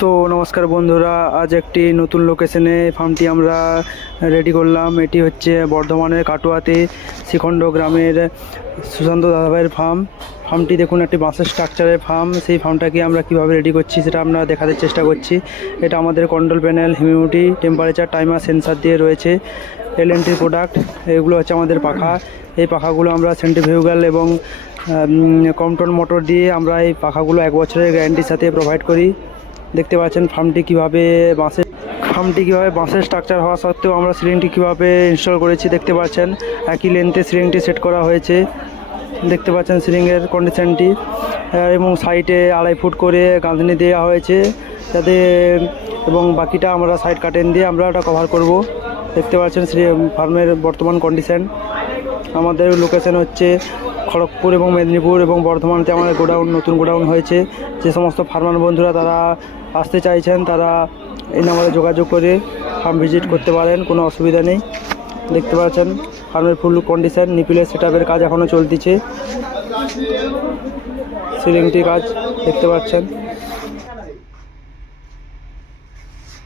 তো নমস্কার বন্ধুরা, আজ একটি নতুন লোকেশনে ফার্মটি আমরা রেডি করলাম। এটি হচ্ছে বর্ধমানের কাটোয়াতে শ্রীখণ্ড গ্রামের সুশান্ত দাদাভাইয়ের ফার্মটি দেখুন, একটি বাঁশের স্ট্রাকচারের ফার্ম। সেই ফার্মটাকে আমরা কিভাবে রেডি করছি সেটা আমরা দেখাতে চেষ্টা করছি। এটা আমাদের control panel, humidity, temperature, timer, sensor দিয়ে রয়েছে। এলএনটির প্রোডাক্ট এগুলো হচ্ছে আমাদের পাখা। এই পাখাগুলো আমরা সেন্ট্রিফিউগাল এবং কম্পটন মোটর দিয়ে আমরা এই পাখাগুলো 1 বছরের গ্যারান্টির সাথে প্রোভাইড করি। দেখতে পাচ্ছেন ফার্মটি কীভাবে বাঁশের স্ট্রাকচার হওয়া সত্ত্বেও আমরা সিলিংটি কীভাবে ইনস্টল করেছি দেখতে পাচ্ছেন। একই লেন্থে সিলিংটি সেট করা হয়েছে। দেখতে পাচ্ছেন সিলিংয়ের কন্ডিশনটি, এবং সাইডে 2.5 ফুট করে গাঁথনি দেওয়া হয়েছে যাতে, এবং বাকিটা আমরা সাইড কাটেন দিয়ে আমরা ওটা কভার করব। দেখতে পাচ্ছেন ফার্মের বর্তমান কন্ডিশন। আমাদের লোকেশন হচ্ছে খড়গপুর এবং মেদিনীপুর এবং বর্ধমানতে আমাদের নতুন গোডাউন হয়েছে। যে সমস্ত ফার্মার বন্ধুরা তারা আসতে চাইছেন তারা এই নাম্বারে যোগাযোগ করে ফার্ম ভিজিট করতে পারেন, কোনো অসুবিধা নেই। দেখতে পাচ্ছেন ফার্মের ফুল কন্ডিশন, নিপিলের সেটআপের কাজ এখনও চলতেছে, সিলিংটির কাজ দেখতে পাচ্ছেন।